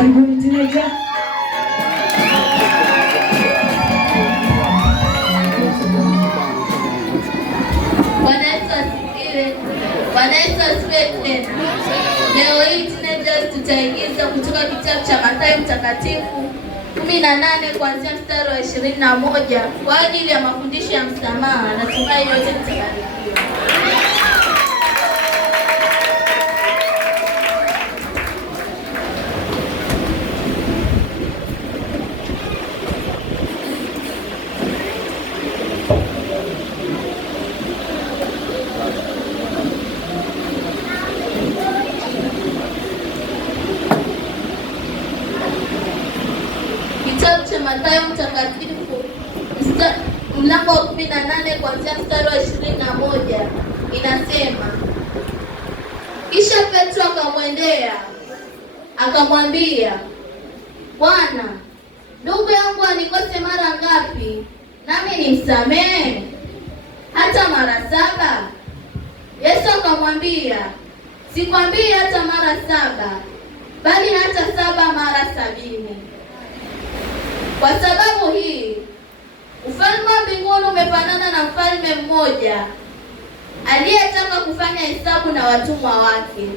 Karibuni teenager. Bwana Yesu asifiwe. Leo hii teenagers tutaigiza kutoka kitabu cha Mathayo Mtakatifu 18 kuanzia mstari wa 21 kwa ajili ya mafundisho ya msamaha. Natumai yote mtabarikiwa. Mathayo Mtakatifu mlango wa 18 kuanzia mstari wa 21 inasema, kisha Petro akamwendea akamwambia, Bwana, ndugu yangu anikose mara ngapi nami nimsamehe? Hata mara 7? Yesu akamwambia, sikwambii hata mara 7, bali hata 7 mara 70. Kwa sababu hii ufalme wa mbinguni umefanana na mfalme mmoja aliyetaka kufanya hesabu na watumwa wake.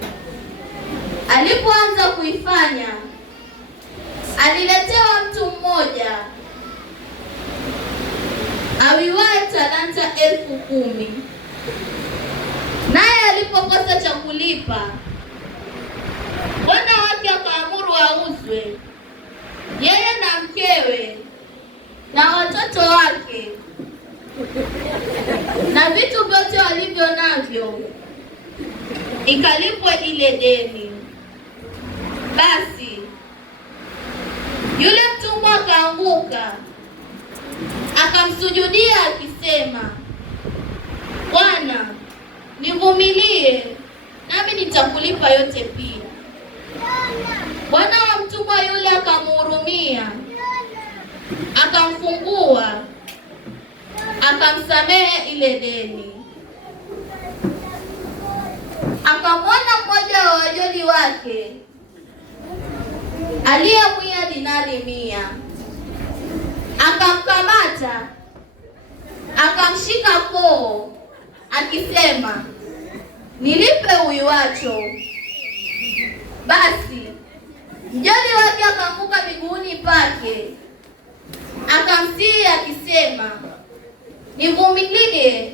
Alipoanza kuifanya, aliletewa mtu mmoja awiwaye talanta 10,000. Naye alipokosa cha kulipa, bwana wake akaamuru auzwe, yeye na mkewe na watoto wake na vitu vyote walivyo navyo, ikalipwe ile deni. Basi yule mtumwa akaanguka akamsujudia akisema, Bwana, nivumilie nami nitakulipa yote pia. Bwana wa mtumwa yule akamhurumia, akamfungua, akamsamehe ile deni. Akamwona mmoja wa wajoli wake aliyemwia dinari 100, akamkamata, akamshika koo akisema, nilipe uiwacho. Basi mjoli wake akaanguka miguuni pake, akamsihi akisema, nivumilie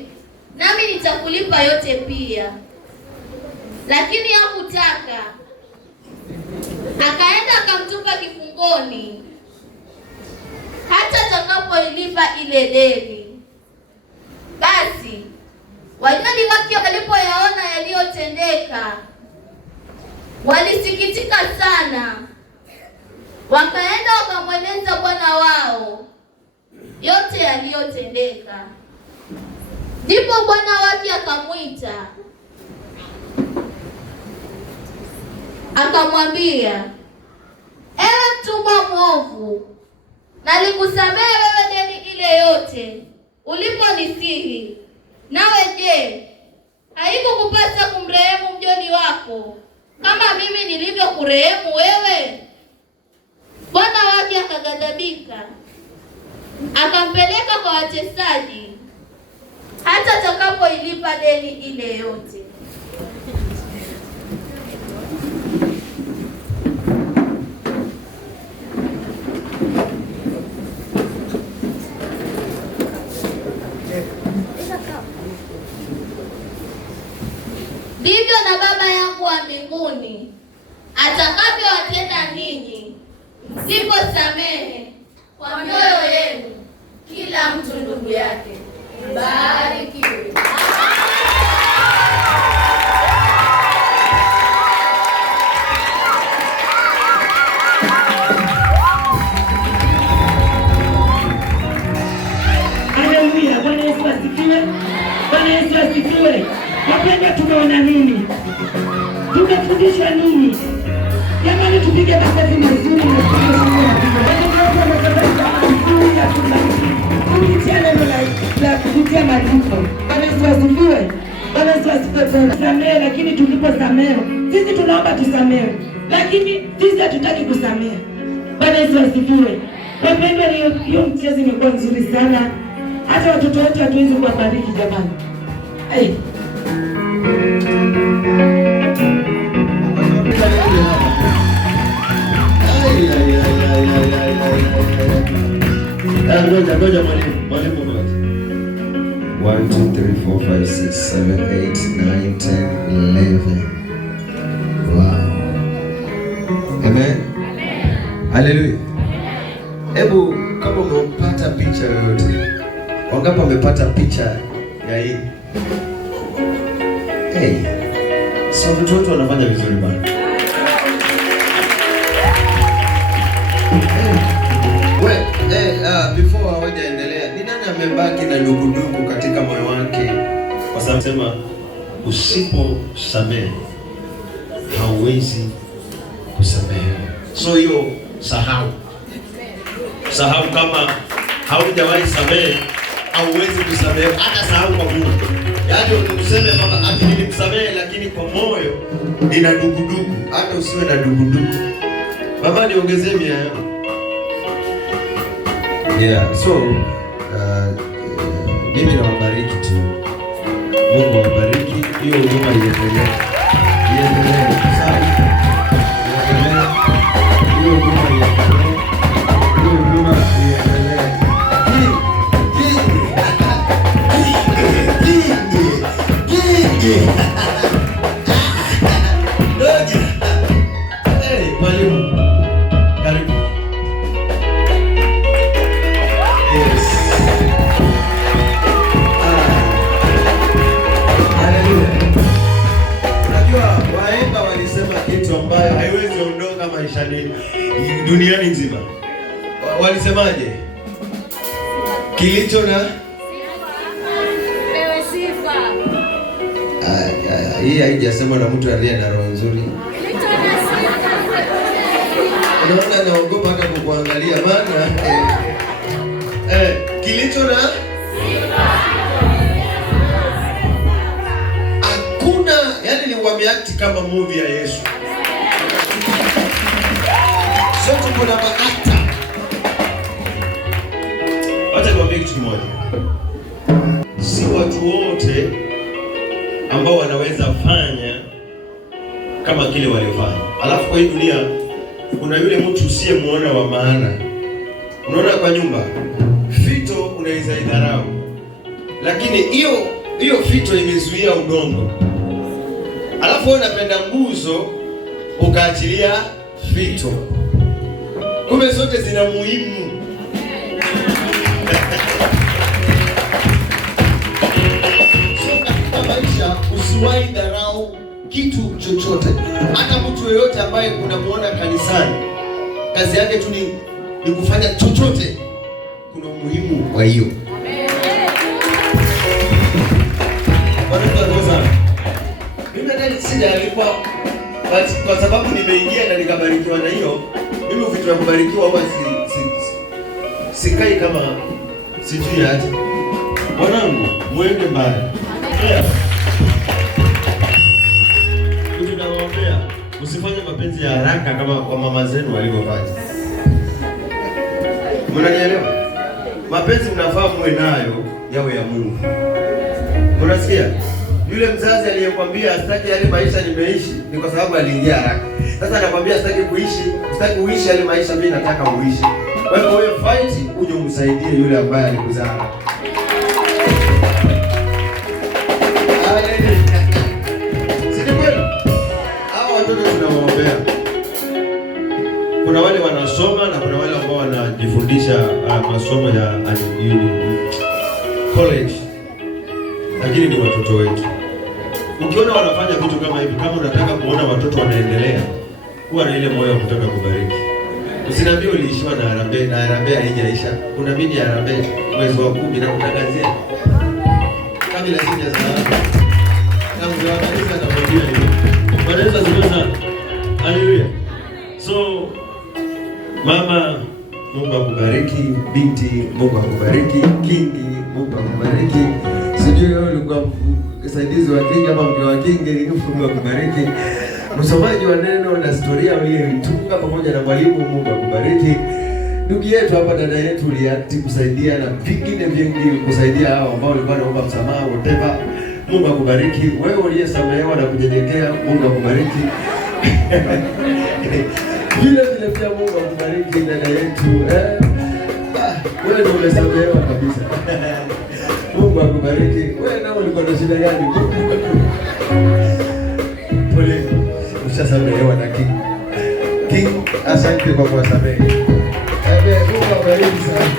nami nitakulipa yote pia. Lakini hakutaka, akaenda akamtupa kifungoni hata atakapoilipa ile deni. Basi wajoli wake walipoyaona yaliyotendeka, walisikitika sana, wakaenda wakamweleza bwana wao yote yaliyotendeka. Ndipo bwana wake akamwita akamwambia, ewe mtumwa mwovu, nalikusamehe wewe deni ile yote uliponisihi. Nawe je, haikukupasa kumrehemu mjoli wako kama mimi nilivyokurehemu wewe? Bwana wake akaghadhabika, akampeleka kwa watesaji hata atakapoilipa deni ile yote. Ndivyo na Baba yangu wa mbinguni atakavyowatenda ninyi msiposamehe kwa mioyo yenu kila mtu ndugu yake. Barikiwe. Haleluya. Bwana Yesu asifiwe. Bwana Yesu asifiwe. Wapendwa, tumeona nini? Tumefundishwa nini? Jamani, tupige makofi mazuri na kupitia neno la kupitia maandiko. Bwana Yesu asifiwe. Bwana Yesu asifiwe. Tunasamehe, lakini tuliposamehe, sisi tunaomba tusamehe. lakini sisi hatutaki kusamehe. Bwana Yesu asifiwe. Wapendwa, hiyo mchezo imekuwa nzuri sana, hata watoto wetu hatuwezi kuwabariki jamani. Ngoja mwalimu. 1 2 3 4 5 6 7 8 9 10 11. Wow. Amen. Haleluya. Hebu kama umepata picha yoyote, wangapi wamepata picha ya hii? So watoto wanafanya vizuri bana. Before hawajaendelea, ni nani amebaki na ndugu katika moyo wake? Kwa sababu sema usiposamehe hauwezi kusamehe. So hiyo sahau kama haujawahi samehe, hauwezi kusamehe. Hata sahau kwa Mungu. Yaani useme kwamba ati nilimsamehe lakini kwa moyo nina dugudugu. Hata usiwe na dugudugu. Baba niongezee mia yangu. Yeah, so mimi nawabariki tu. Mungu awabariki. Hiyo huduma iendelee. Sawa. Hiyo huduma iendelee. Hiyo huduma iendelee. Mwalimu. Karibu. Wahenga walisema kitu ambayo haiwezi ondoka maishani duniani nzima. Walisemaje? Kilicho na pewe sifa. Hii haijasema na mtu aliye na roho nzuri. Unaona naogopa hata kukuangalia maana kilicho na hakuna, yani ni wameact kama movie ya Yesu. Sote kuna maakta. Wacha niwaambie kitu kimoja. Si watu wote ambao wanaweza fanya kama kile waliofanya. Alafu kwa hii dunia kuna yule mtu usiyemuona wa maana. Unaona kwa nyumba fito unaweza idharau, lakini hiyo fito imezuia udongo. Alafu wewe unapenda nguzo ukaachilia fito. Kumbe zote zina muhimu. So katika maisha usiwahi dharau kitu chochote. Hata mtu yeyote ambaye unamuona kanisani, kazi yake tu ni kufanya chochote, kuna umuhimu kwa hiyo. Mimi hata sija alikuwa kwa sababu nimeingia na nikabarikiwa na hiyo. Mimi vitu vya kubarikiwa huwa sikai kama sijui hata. Mwanangu, muende mbali. Tunawaombea usifanye mapenzi ya haraka kama kwa mama zenu walivyofanya. Mnanielewa? Mapenzi mnafaa muwe nayo yawe ya Mungu. Unasikia? Yule mzazi aliyekwambia sitaki yale maisha nimeishi ni kwa sababu aliingia haraka. Sasa anakwambia sitaki kuishi yale maisha mimi nataka uishi. Kwa hivyo wewe fight uje umsaidie yule ambaye alikuzaa. Sisi kweli? Hao watoto tunawaombea. Kuna wale wanasoma na kuna wale ambao wanajifundisha masomo ya college. Lakini ni watoto wetu. Ukiona wanafanya vitu kama hivi, kama unataka kuona watoto wanaendelea, kuwa na ile moyo wa kutaka kubariki. Usiniambie uliishiwa na harambee, na harambee haijaisha. Kuna mini harambee mwezi wa 10 na kutangazia. Kabla sijazaa. Na mzee wa kanisa anamwambia hivi. Bwana Yesu asifiwe sana. Haleluya. So mama, Mungu akubariki. Binti, Mungu akubariki. Kingi, Mungu akubariki. Sijui wewe ulikuwa msaidizi wa kingi ama mke wa kingi, Mungu akubariki. msomaji wa neno na historia uliyemtunga pamoja na mwalimu. Mungu akubariki. Ndugu yetu hapa, dada yetu uliati kusaidia na vingine vingi kusaidia hao ambao walikuwa naomba msamaha whatever. Mungu akubariki. Wewe uliyesamehewa na kunyenyekea, Mungu akubariki. Vile pia Mungu akubariki dada yetu. Wewe ndio umesamehewa kabisa. Mungu akubariki. Wewe nao ulikuwa na shida gani? Pole, ushasamehewa na King. Asante kwa kuwasamehe. Mungu akubariki sana.